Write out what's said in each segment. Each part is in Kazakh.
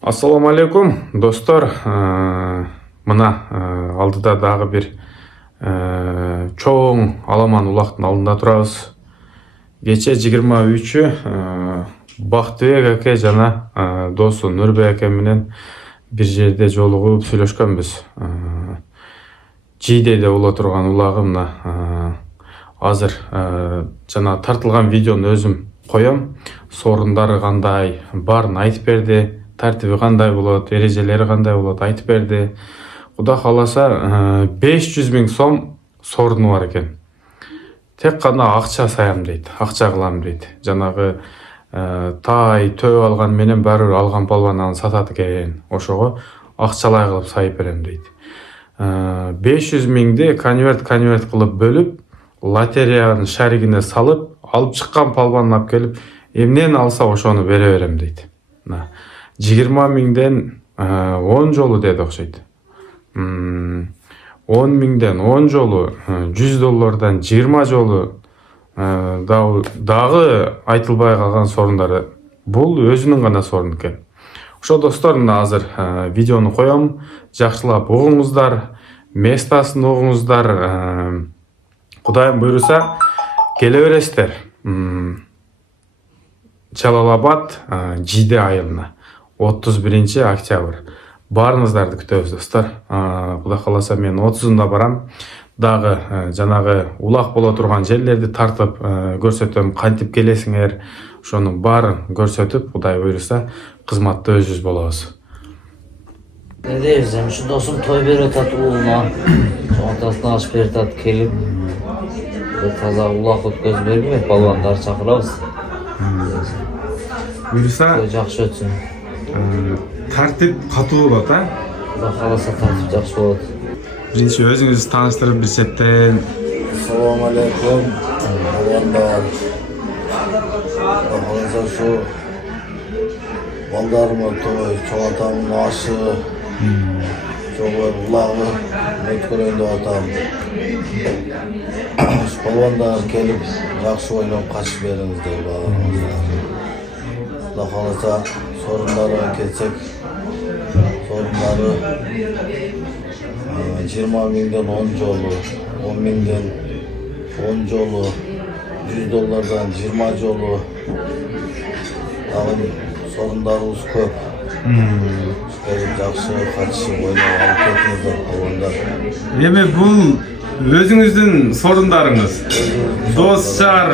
Ассаламу алейкум, достор. Мына алдыда дагы бир чоң аламан улактын алдында турабыз. Кече 23-чү Бактыбек аке жана досу Нурбек аке менен бир жерде жолугуп сүйлөшкөнбүз. Жийдеде боло турган улагы мына азыр жана тартылган видеону өзүм коем. Сорундары кандай баарын айтып берди. Тартиби кандай болот, эрежелери кандай болот айтып берди. Куда кааласа 500 000 сом соруну бар экен. Тек гана акча саям дейт, акча кылам дейт. Жанагы тай төө алган менен баары алган палван аны сатат экен. Ошого акчалай кылып сайып берем дейт. 500 000ди конверт кылып бөлүп, лотереянын шаригине салып, алып чыккан палванын алып келип, эмнени алса ошону бере берем дейт. 20 000ден 10 жолу деди окшойт. 10 000ден 10 жолу, $100 20 жолу дагы айтылбай калган сорундары. Бул өзүнүн гана сорун экен. Ошо достор, мына азыр видеону коем. Жакшылап угуңуздар, местасын угуңуздар. Кудайым буйруса келе бересиздер. Жалал-Абад Жийде айылына 31 октябрь. Баарыңыздарды күтөбүз достор. Кудай кааласа мен 30-унда барам. Дагы жанагы улак боло турган жерлерди тартып көрсөтөм. Кантип келесиңер, ошонун баарын көрсөтүп, Кудай буйруса кызматта өзүбүз болобуз. Ne diyeceğim, şu dostum toy bir ötat uğruna çantasını açıp bir ötat kelip taza ulak ötközü vermeyip balvanları çakırabız. Буйруса Toy жақшы ötsün. тартип катуу болот, а? Kuda kalasa tartip жақшы болады. Биринчи өзүңүздү тааныштырып берсеттен. Assalamu alaikum. Балдар. Қаласа şu балдарыма той, çoğatamın aşı, çoğu ulağı, ötköröndü atam. Şu balvanlar kelip, жақшы oynap kaçıp veriniz de bağlarımızda. Da kalasa sorunları kelsek, sorunları 20 000'den 10 jolu, 10 000'den 10 jolu, $100'dan 20 jolu. Dağın sorunlarımız köp. Gelip жақшы kaçışı oynap alıp ketinizler balvanlar. Эми бул өзүңүздүн сорундарыңыз. Дос жар,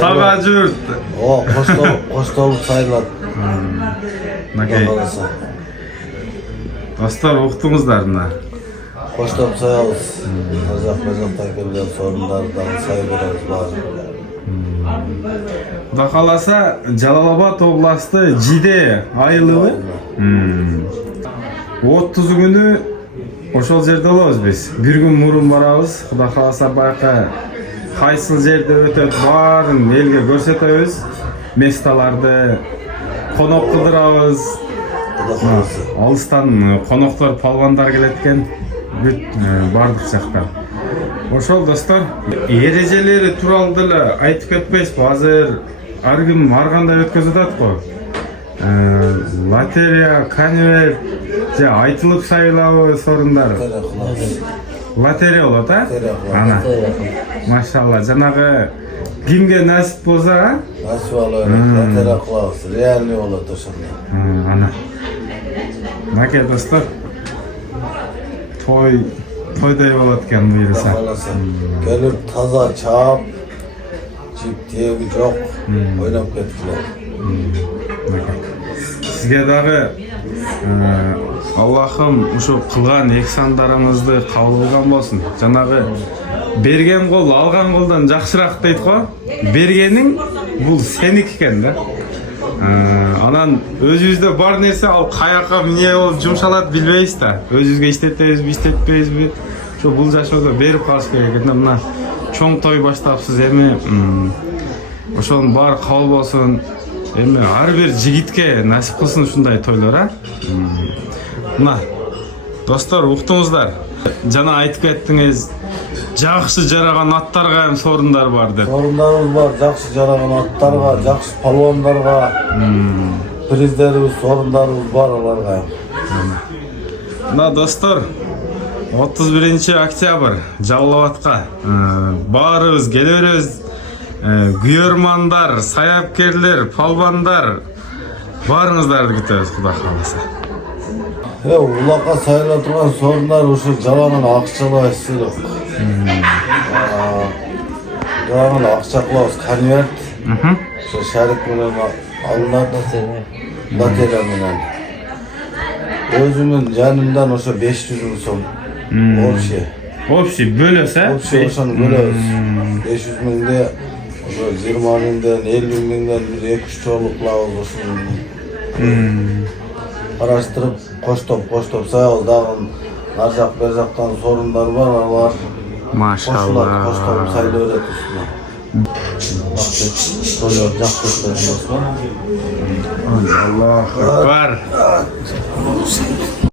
тага журт. O koştolup sayılат. Накей. Достор, уктуңуздар мына. Koştolup sayalız. Kazak kelген sorunlardan say bereriz bari. Кудай кааласа Жалал-Абад областы Жийде айылыбы. 30 күнү ошол жерде болобуз биз. Бир күн мурун барабыз. Кудай кааласа байка кайсыл жерде өтөт баарын элге көрсөтөбүз. Месталарды конок кылдырабыз. Алыстан коноктор, палвандар келет экен. Бүт бардык жактан. Ошол достор, эрежелери тууралуу деле айтып кетпейсизби? Азыр ар ким ар кандай өткөзүп атат го. Лотерея, конверт, же айтылып сайылабы сорундары. Лотерея болот, а? Ана. Машалла, жанагы кимге насип болсо, а? Nasip alıyor, lotera kılağız, realni olur dışında. Ана. Наке достор, тойдай болот экен буйруса. Gelip taza çap, cip tiyegi жоқ, oynap kettiler. Сизге дагы Аллахым ушу кылган эксандарыңызды кабыл кылган болсун. Жанагы берген кол алган колдон жакшыраак дейт го. Бергениң бул сеники экен да. Анан өзүбүздө бар нерсе ал каяка эмне болуп жумшалат билбейбиз да. Өзүбүзгө иштетебизби, иштетпейбизби? Ошо бул жашоодо берип калыш керек экен. Мына чоң той баштапсыз эми. Ошонун баары кабыл болсун. Эми ар бир жигитке насип кылсын ушундай тойлор, а? Мына достор, уктуңуздар. Жана айтып кеттиңиз, жакшы жараган аттарга эм сорундар бар деп. Sorunlarımız var, жақсы жараган аттарга, жақсы палвандарга. Prizlerimiz, sorunlarımız var olarga. Мына достор 31 октябрь Жалал-Абадка баарыбыз келе беребиз. Күйөрмандар, саяпкерлер, палбандар баарыңыздарды күтөбүз Кудай кааласа. Улакка сайыла турган sorunlar ушу жалаңан акчалуу эсселик. Жалаңан акча кылабыз, конверт. Ошо шарик менен алынат. Лотерия менен. Өзүмдүн жанымдан ошо 500 000 сом. Общий. Общий бөлөсө? Общий ошону бөлөбүз. 500 000де ошо 20 000ден 50 000ден 2-3 жолу кылабыз ошону. Araştırıp koştop sayabız dagы ар жак бер жактан sorunlar бар, алар Машалла. Koştop sayla берет üstüne. Toylar жакшы өтөт. Аллаху акбар.